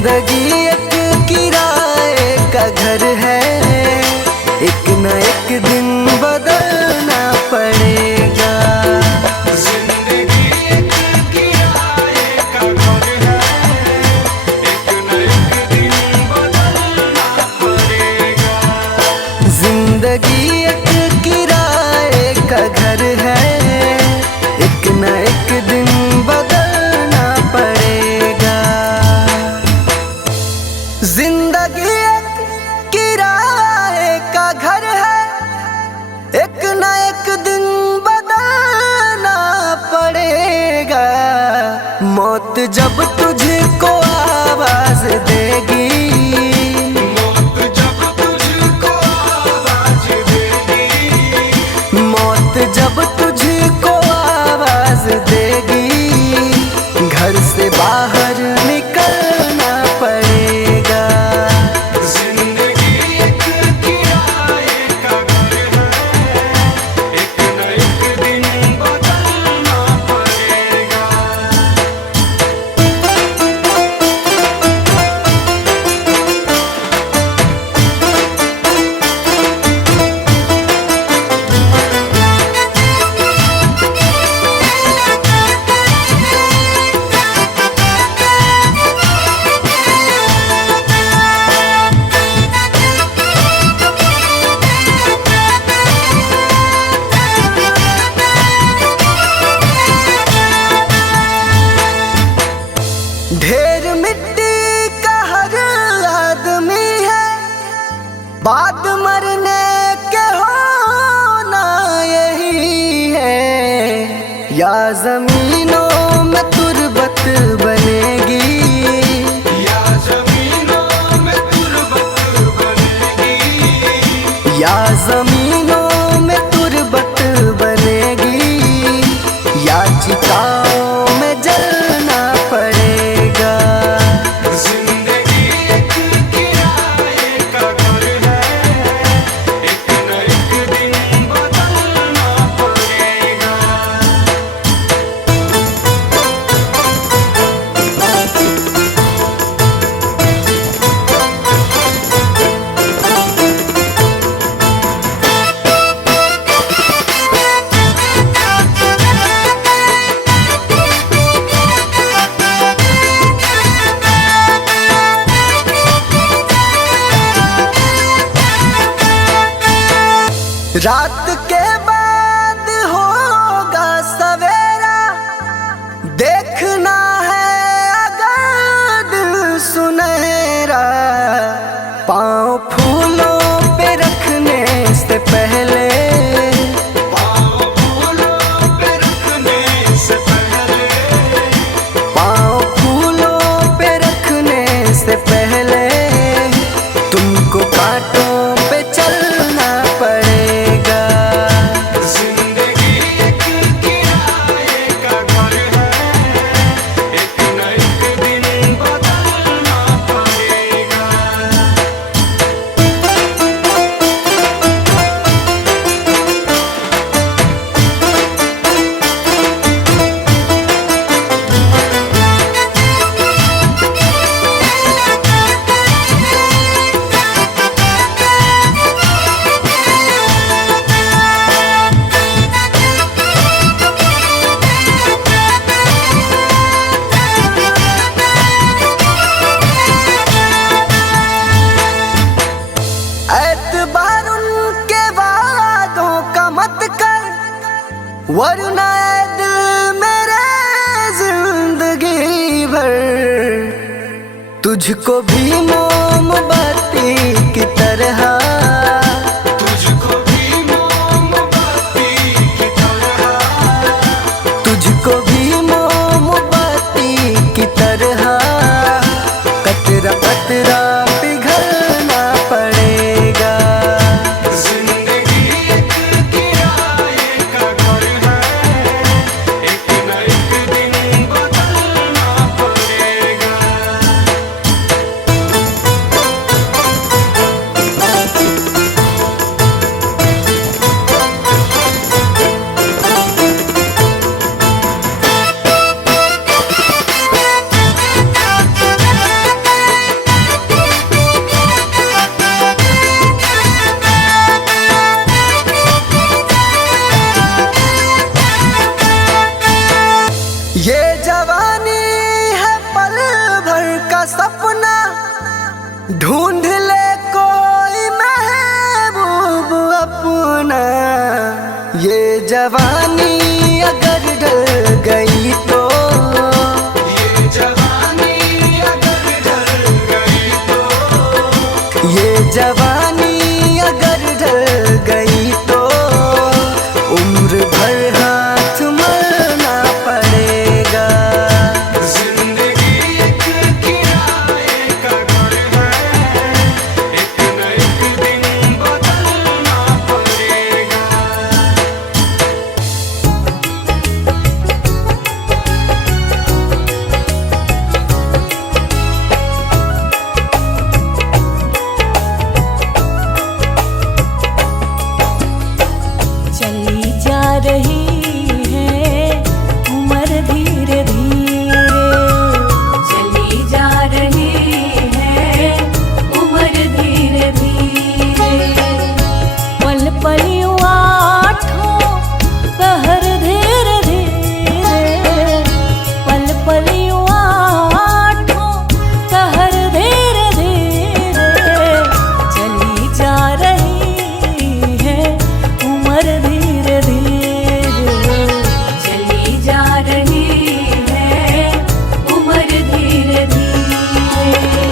जिंदगी एक किराए का घर है, एक न एक दिन बदलना पड़ेगा। जिंदगी एक किराए का घर है, एक न एक दिन बदलना पड़ेगा। जिंदगी एक किराए का घर है, एक न एक दिन बदलना पड़ेगा। जिंदगी एक किराए का घर है, एक न एक दिन बदलना पड़ेगा। मौत जब तुझको आवाज देगी, मौत जब तुझको आवाज देगी, मौत जब तुझको आवाज देगी, घर से बाहर निकलना पड़ेगा। जिंदगी एक किराए का घर है, एक न एक दिन बदलना पड़ेगा। ढेर मिट्टी का हर आदमी है, बाद मरने के होना यही है। या जमीनों में तुरबत बनेगी, या जमीनों में तुरबत बनेगी, या जमीनों में तुरबत बनेगी, या चिताओं में जलना पड़ेगा। जिंदगी एक किराए का घर है, एक न एक दिन बदलना पड़ेगा। रात के बाद होगा सवेरा, देखना है अगर दिल सुनहरा। पाँव फूलों पे रखने से पहले, पाँव फूलों पे रखने से पहले, पाँव फूलों पे रखने से पहले, तुमको कांटों पे चलना पड़ेगा। जिंदगी एक किराए का घर है, एक न एक दिन बदलना पड़ेगा। एतबार उनके वादों का मत कर, वरना ऐ दिल मेरे जिंदगी भर तुझको भी मोमबत्ती की तरह, तुझको भी मोमबत्ती की तरह, तुझको भी मोमबत्ती की तरह, कतरा कतरा पिघलना पड़ेगा। जिंदगी एक किराए का घर है, एक न एक दिन बदलना पड़ेगा। का सपना ढूंढ ले कोई महबूब अपना। ये जवानी अगर ढल गई तो, ये जवानी अगर ढल गई तो, ये जवानी अगर ढल गई तो उम्र भर हाथ मलना पड़ेगा। जिंदगी एक किराए का घर है, एक न एक दिन बदलना पड़ेगा। चली जा रही है उम्र धीरे धीरे, चली जा रही है उम्र धीरे धीरे। पल पल यूं आठों पहर धीरे धीरे, पल पल यूं आठों पहर धीरे धीरे। चली जा रही है उम्र धीरे धीरे, चली जा रही है उम्र धीरे धीरे।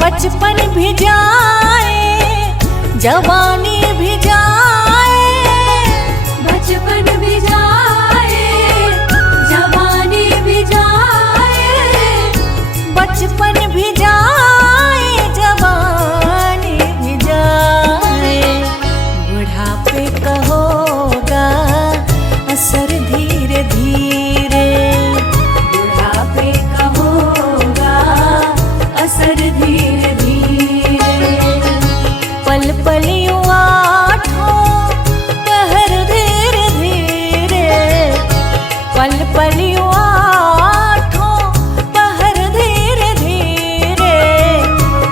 बचपन भी जाए जवानी भी जाए, बचपन भी जाए जवानी भी जाए, बचपन भी जाए जवानी भी जाए। बुढ़ापे का होगा असर धीरे धीरे, बुढ़ापे का होगा असर धीरे धीरे। पल पल यूं आठों पहर धीरे धीरे, पल पल यूं आठों पहर धीरे धीरे।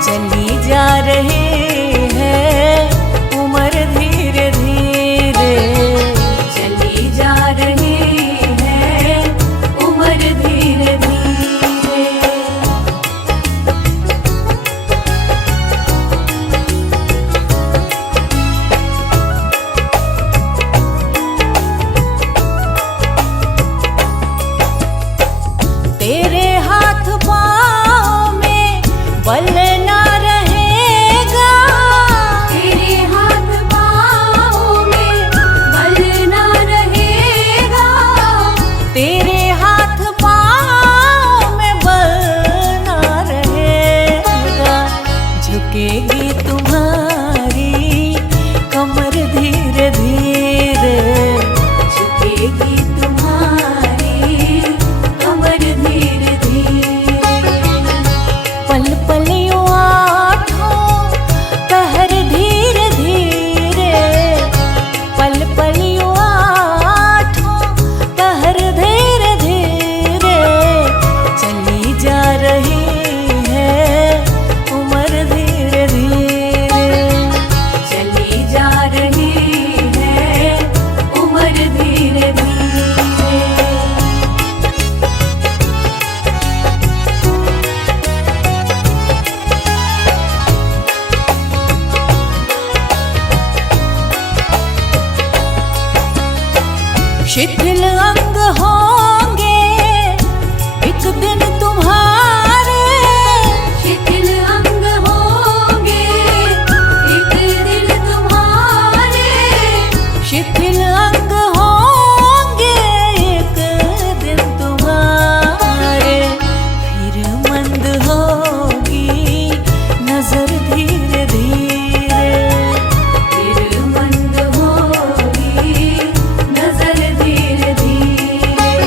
चली जा रही है उम्र धीरे धीरे, चली जा रही है उम्र धीरे धीरे। तेरे हाथ पाँव में बल ना रहेगा, तेरे हाथ पाँव में बल ना रहेगा, तेरे हाथ पाँव में बल ना रहेगा। झुकेगी तुम्हारी कमर धीरे धीरे, झुकेगी तुम्हारी कमर धीरे धीरे। पल पल यूं आठों पहर धीरे धीरे, पल पल यूं आठों पहर धीरे धीरे। चली जा रही है उम्र धीरे धीरे, चली जा रही है उम्र धीरे धीरे। शिथिल अंग होंगे एक दिन तुम्हारे, शिथिल अंग होंगे एक दिन तुम्हारे, शिथिल अंग होंगे एक दिन तुम्हारे। फिर मंद होगी नजर धीरे धीरे, फिर मंद होगी नजर धीरे धीरे।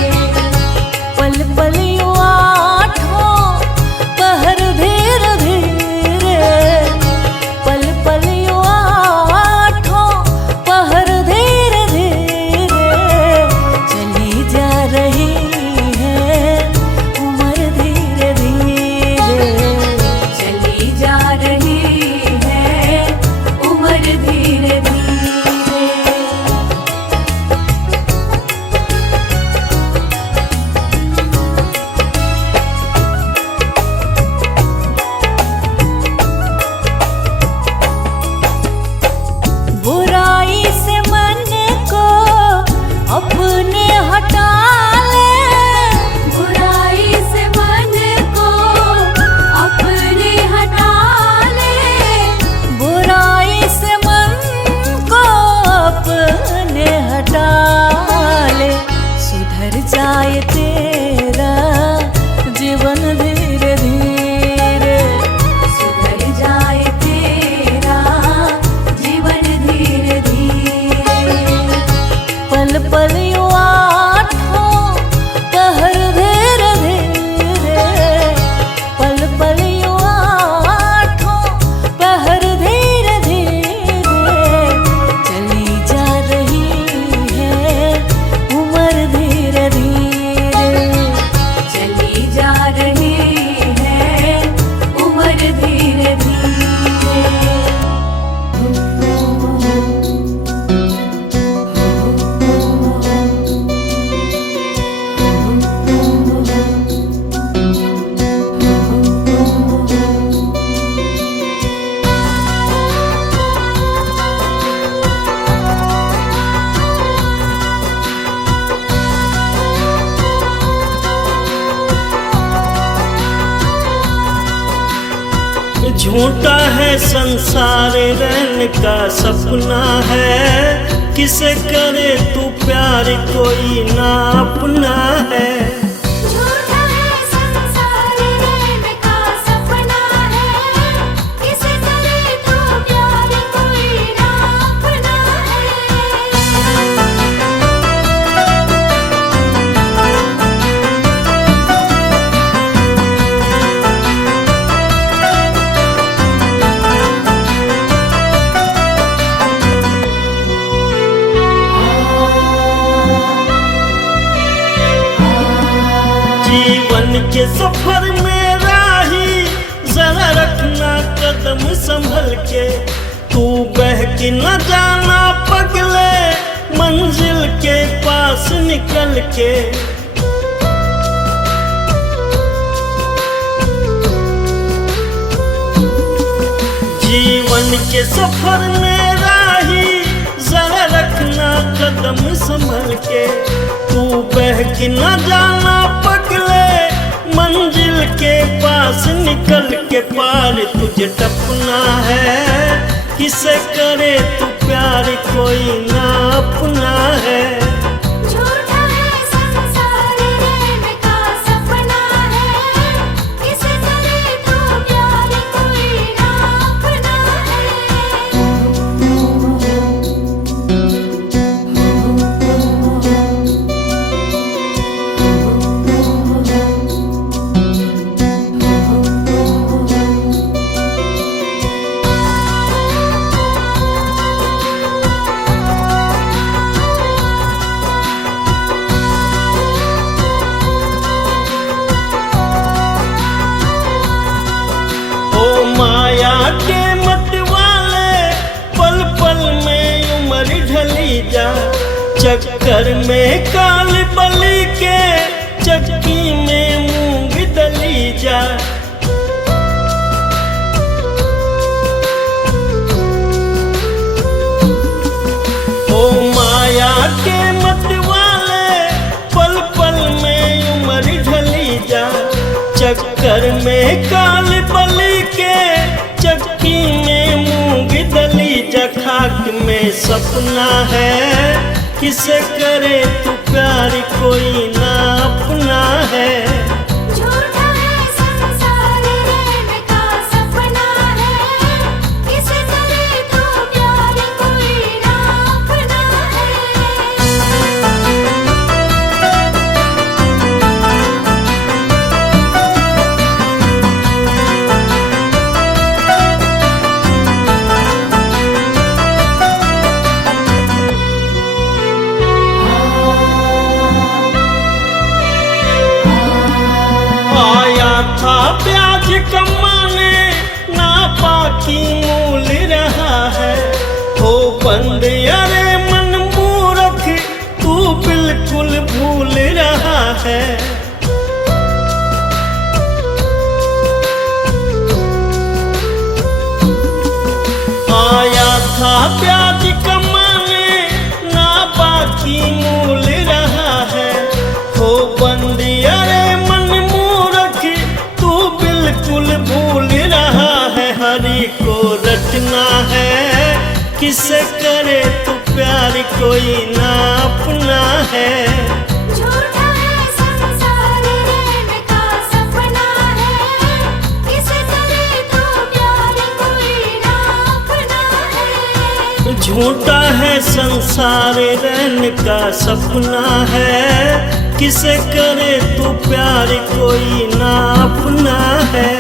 झूठा है संसार रहने का सपना है, किसे करे तू प्यार कोई ना अपना है। झूठा है संसार रहने का सपना है, किसे करे तू प्यार कोई ना अपना जीवन के सफर में राही जरा रखना कदम संभल के, तू बहक न जाना पगले मंजिल के पास निकल के। जीवन के सफर में राही जरा रखना कदम संभल के, तू बहक न जाना पगले मंजिल के पास निकल के। पार तुझे टपना है, किसे करे तू प्यार कोई ना अपना है। झूठा है संसार रहने का सपना है, किसे करे तू प्यार कोई ना अपना ओ माया के मत वाले पल पल में उम्र ढली जा, चक्कर में काल बलि के चक्की में मूंग दली जा। ओ माया के मत वाले पल पल में उम्र ढली जा, चक्कर में काल बलि के चक्की में मूंग दली जा। खाक में सपना है, किसे करे तू प्यार कोई ना अपना है। झूठा है संसार रहने का सपना है, किसे करे तू प्यार कोई ना अपना आया था ब्याज कमाने ना बाकी मूल रहा है, हो बंद अरे मन मूर्ख तू बिल्कुल भूल रहा है। आया था ब्याज कमाने ना बाकी मूल रहा है, हो बंद अरे मन मूर्ख तू बिल्कुल भूल रहा है। हरि को रटना है, किसे करे तू प्यार कोई ना अपना है। झूठा है संसार रहने का सपना है, किसे करे तू प्यार कोई ना अपना है। झूठा है संसार रहने का सपना है, किसे करे तू प्यार कोई ना अपना है।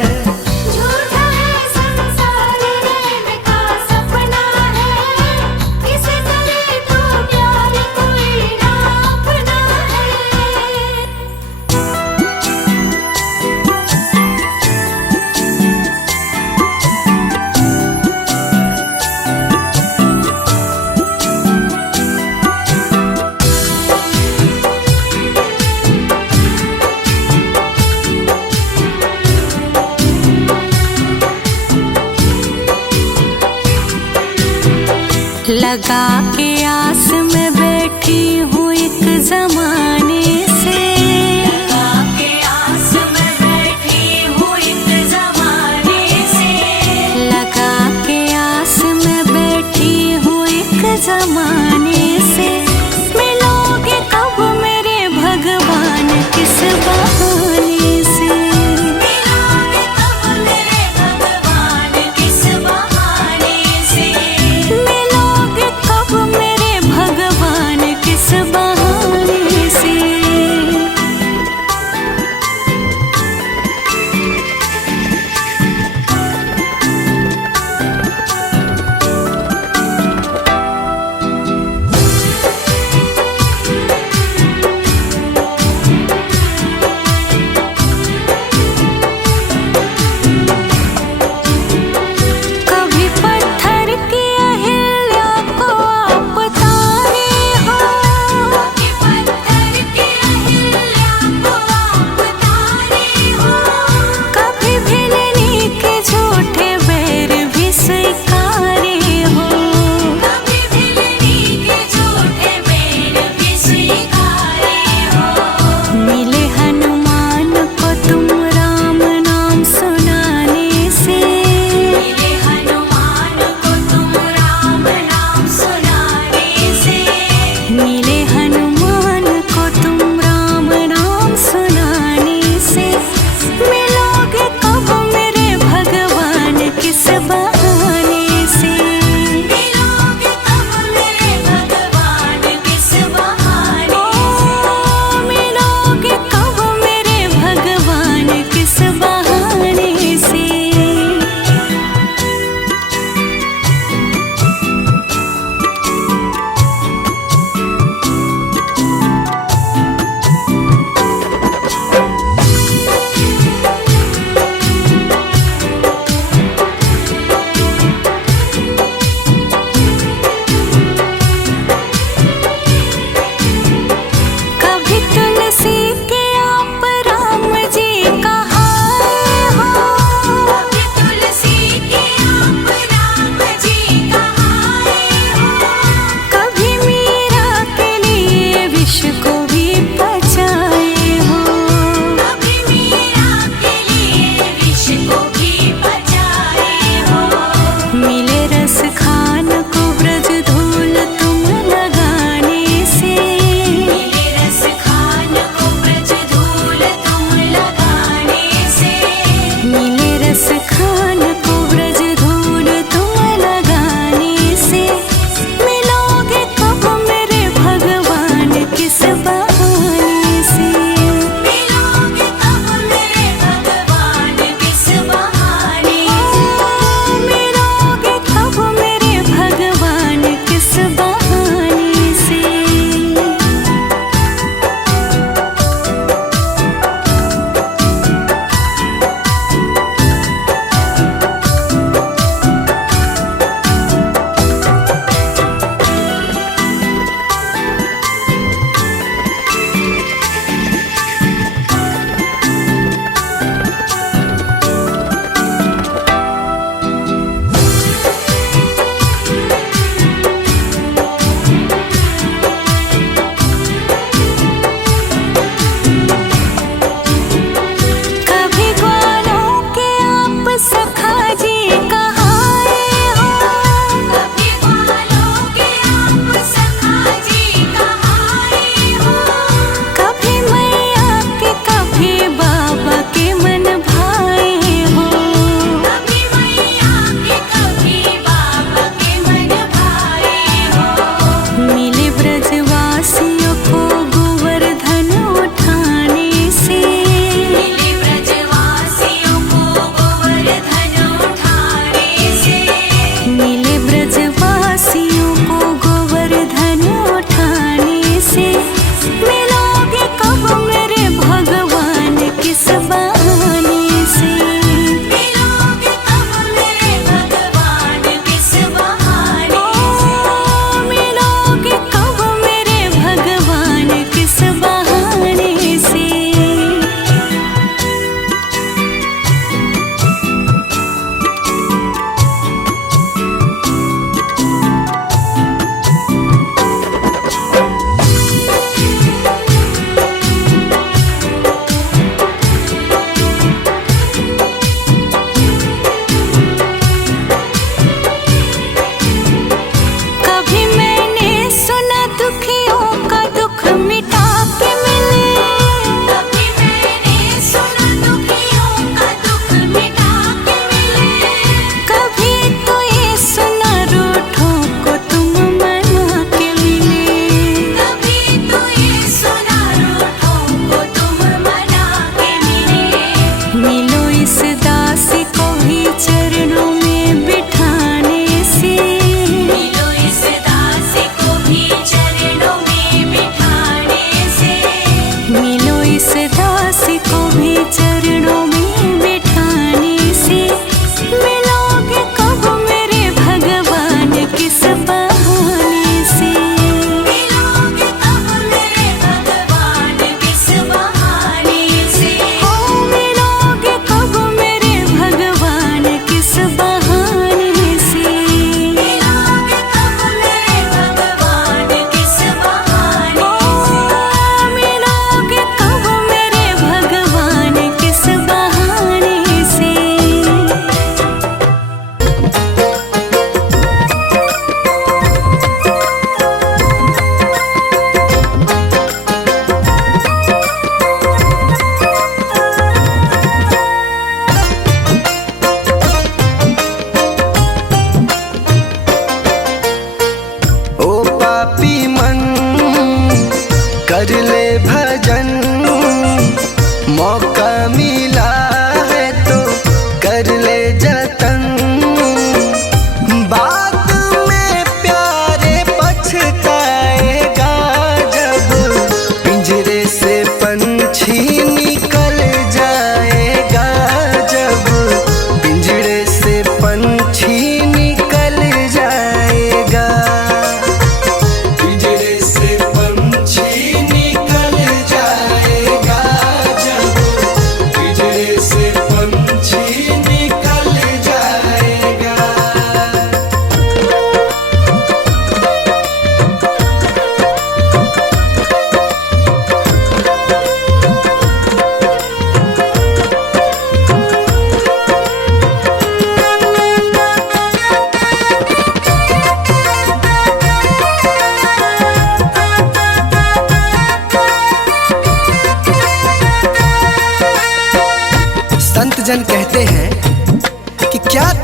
झूठा है संसार रहने का सपना है, किसे करे तू प्यार कोई ना अपना है। लगा के आस में बैठी हूँ एक जमाने से, लगा के आस में बैठी हूँ एक जमाने से। जमाने से। मिलोगे कब मेरे भगवान किस बहाने से। मिलोगे कब मेरे भगवान किस बहाने से। मिलोगे कब मेरे भगवान किस बहाने से।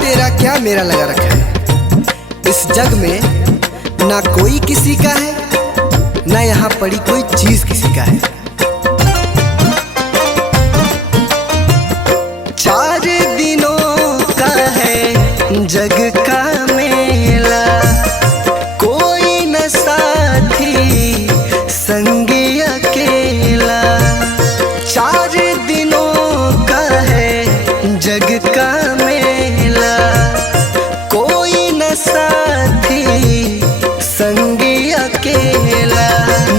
तेरा क्या मेरा लगा रखा है। इस जग में ना कोई किसी का है, ना यहाँ पड़ी कोई चीज किसी का है। 4 दिनों का है जग का मेला, कोई न साथी संगी अकेला। 4 दिनों का है जग का मेला, कोई न साथी संगी अकेला।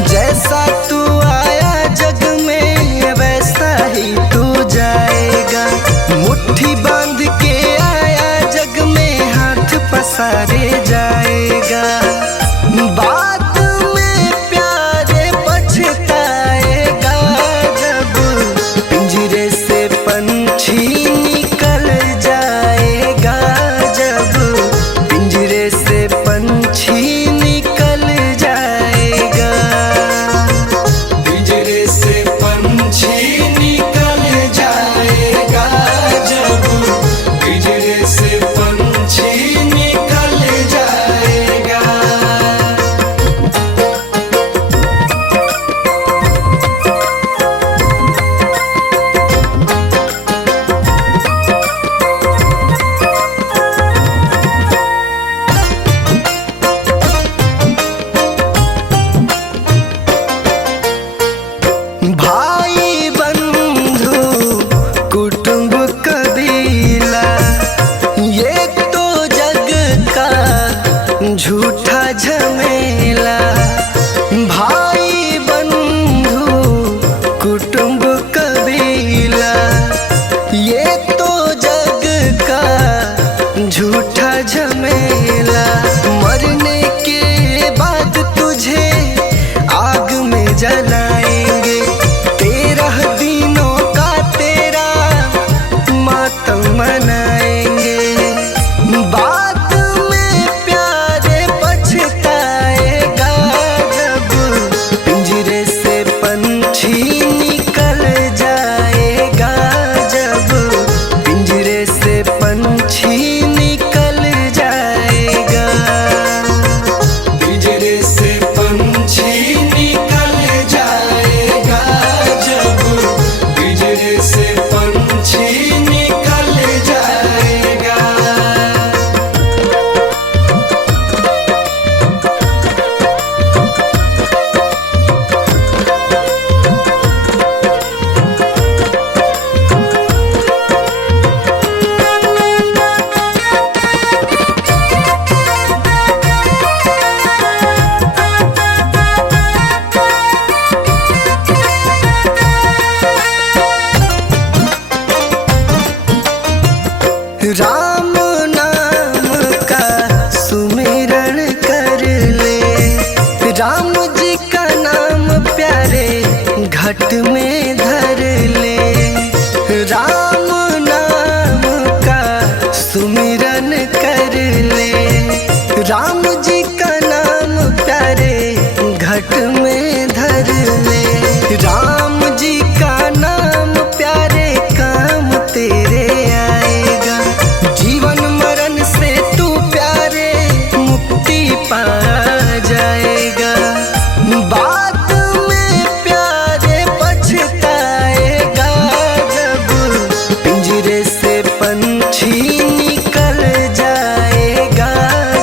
जैसा तू आया जग में वैसा ही तू जाएगा। मुट्ठी बांध के आया जग में हाथ पसारे जाएगा। बाद में प्यारे पछताएगा जब पिंजरे से पंछी निकल जाएगा। जब पिंजरे से पंछी निकल जाएगा। पिंजरे से पंछी निकल जाएगा। जब पिंजरे से पंछी निकल जाएगा। भाई बंधु कुटुंब कबीला, ये तो जग का झूठा झमेला। भाई बंधु कुटुंब कबीला, ये तो जग का झूठा झमेला। मरने के बाद तुझे आग में जलाएंगे। 13 दिनों का तेरा मातम मनाएंगे। बाद में प्यारे पछताएगा जब पिंजरे से पंछी निकल जाएगा। जब पिंजरे से पंछी निकल जाएगा। पिंजरे से पंछी निकल जाएगा। जब पिंजरे से पंछी निकल जाएगा। राम नाम का सुमिरन कर ले। राम जी का नाम प्यारे घट में धर ले। राम नाम का सुमिरन कर ले। राम जी का नाम प्यारे घट में धर ले। राम जी का नाम प्यारे काम तेरे आएगा। जीवन मरण से तू प्यारे मुक्ति पा जाएगा। बाद में प्यारे पछताएगा जब पिंजरे से पंछी निकल जाएगा।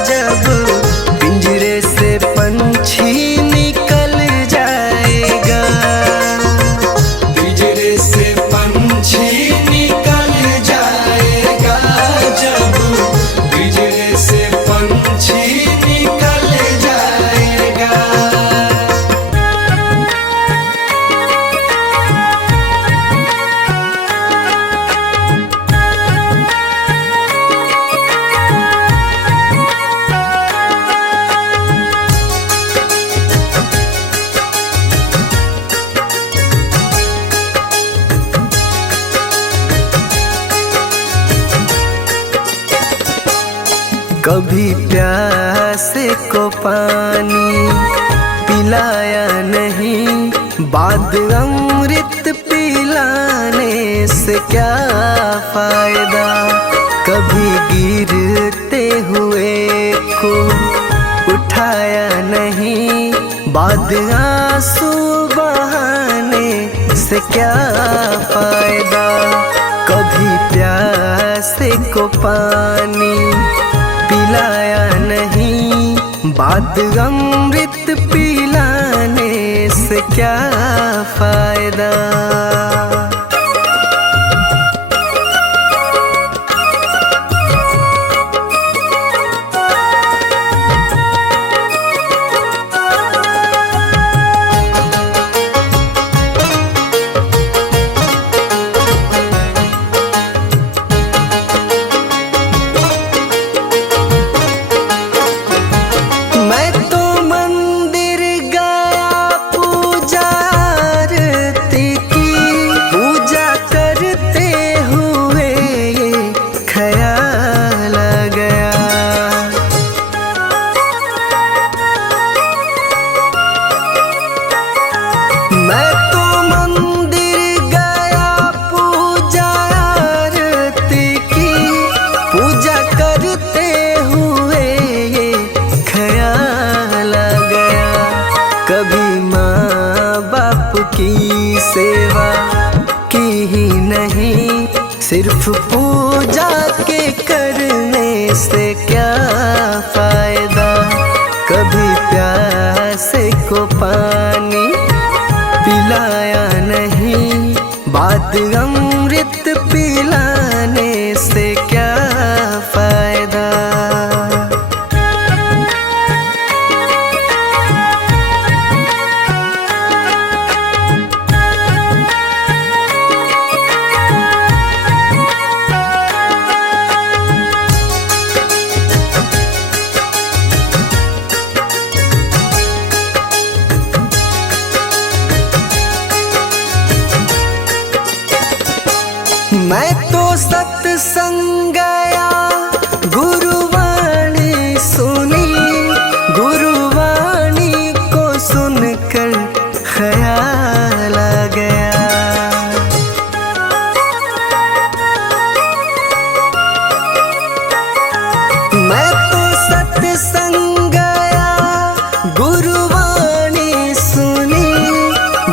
जब पिंजरे से पंछी निकल जाएगा। पिंजरे से पंछी निकल जाएगा। जब पिंजरे से पंछी निकल जाएगा। कभी प्यासे को पानी पिलाया नहीं, बाद अमृत पिलाने से क्या फायदा। कभी बाद आंसू बहाने से क्या फायदा। कभी प्यासे को पानी पिलाया नहीं, बाद अमृत पिलाने से क्या फायदा। कभी माँ बाप की सेवा की ही नहीं, सिर्फ पूजा के करने से क्या फायदा। कभी प्यासे को पानी पिलाया नहीं, बाद अमृत पिलाने से क्या फायदा। मैं तो सत्संग गया, गुरुवाणी सुनी, गुरुवाणी को सुनकर ख्याल आ गया। मैं तो सत्संग गया, गुरुवाणी सुनी,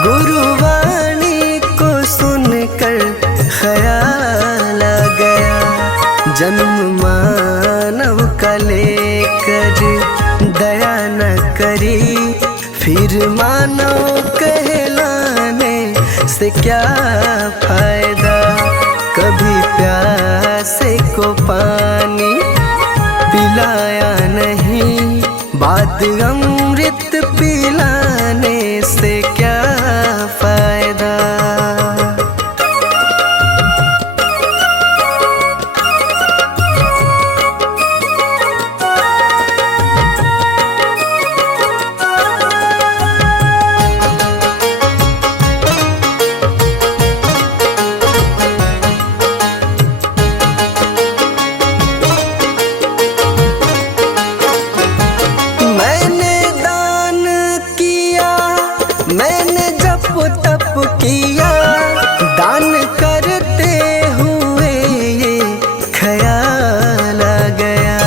गुरुवाणी को सुनकर ख्याल आ गया। जन्म मानव का लेकर दया न करी, फिर मानव कहलाने से क्या फायदा। कभी प्यासे को पानी पिलाया नहीं, बाद अमृत पिलाने से क्या फायदा। मैंने जप तप किया, दान करते हुए ये ख्याल आ गया।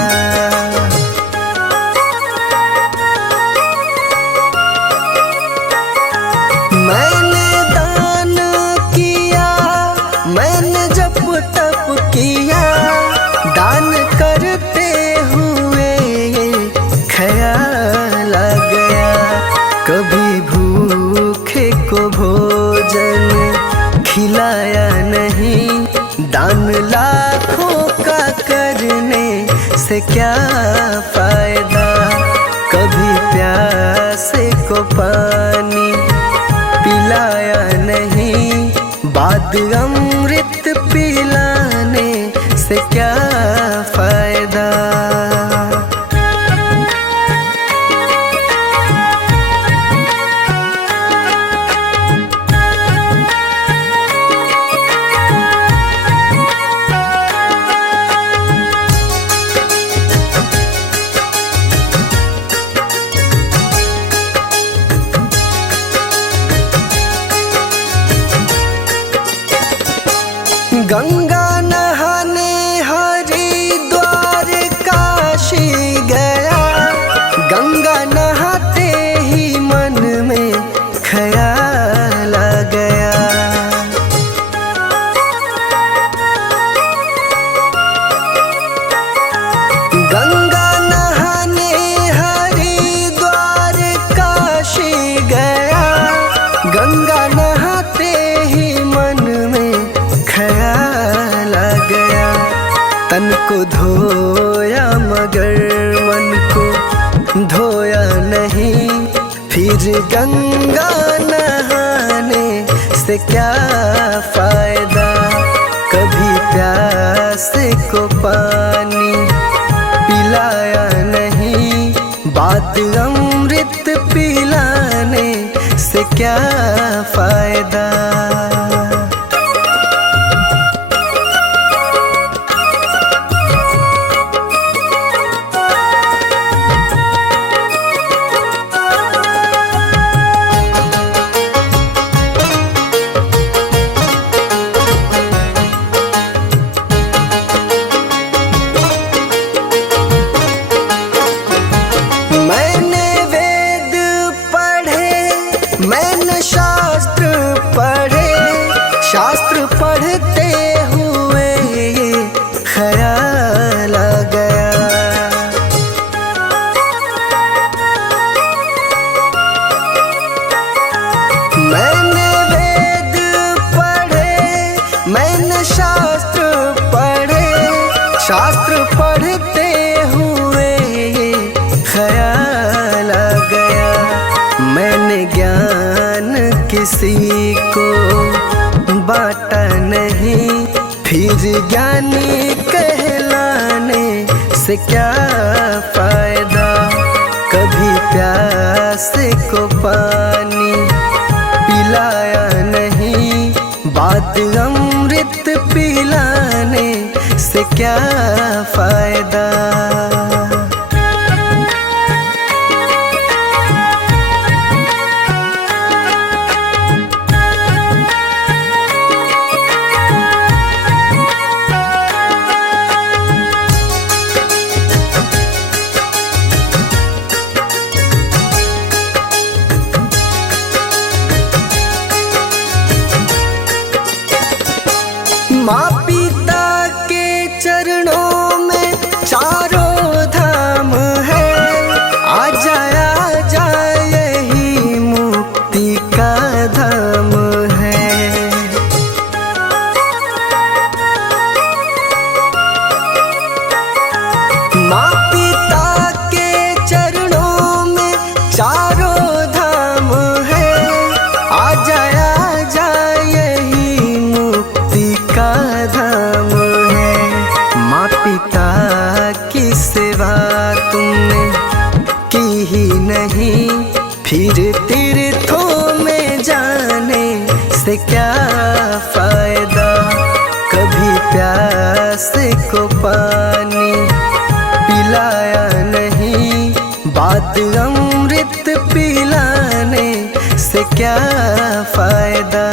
मैंने दान किया, मैंने जप तप किया, दान करते हुए ये ख्याल आ गया। कभी भूखे को भोजन खिलाया नहीं, दान लाखों का करने से क्या फायदा। कभी प्यासे को पानी पिलाया नहीं, बाद अमृत पिलाने से क्या फायदा। गंगा नहाने हरिद्वार काशी गया, गंगा नहाते ही मन गंगा नहाने हरिद्वार काशी गया, गंगा नहाते ही मन में ख्याल आ गया। तन को धोया मगर मन को धोया नहीं, फिर गंगा नहाने से क्या फायदा। कभी प्यास को पानी पिलाया नहीं, बात अमृत पिलाने से क्या फायदा। मैंने वेद पढ़े, मैंने शास्त्र पढ़े, शास्त्र पढ़ते हुए ये ख्याल आ गया। मैंने वेद पढ़े, मैंने शास्त्र पढ़े, शास्त्र पढ़ते हुए ये ख्याल आ गया। मैंने ज्ञान किसी को बांटा नहीं, फिर ज्ञानी कहलाने से क्या फायदा। कभी प्यास को पानी पिलाया नहीं, बात अमृत पिलाने से क्या फायदा। माँ पिता के चरणों में चारों धाम है, आ जा यही मुक्ति का धाम है। माँ पिता के चरणों में चारों धाम है, आ जा यही मुक्ति का धाम है। माँ पिता की सेवा तुमने की ही नहीं, फिर तीर्थों में जाने से क्या फायदा। कभी प्यास को पानी पिलाया नहीं, बात अमृत पिलाने से क्या फायदा।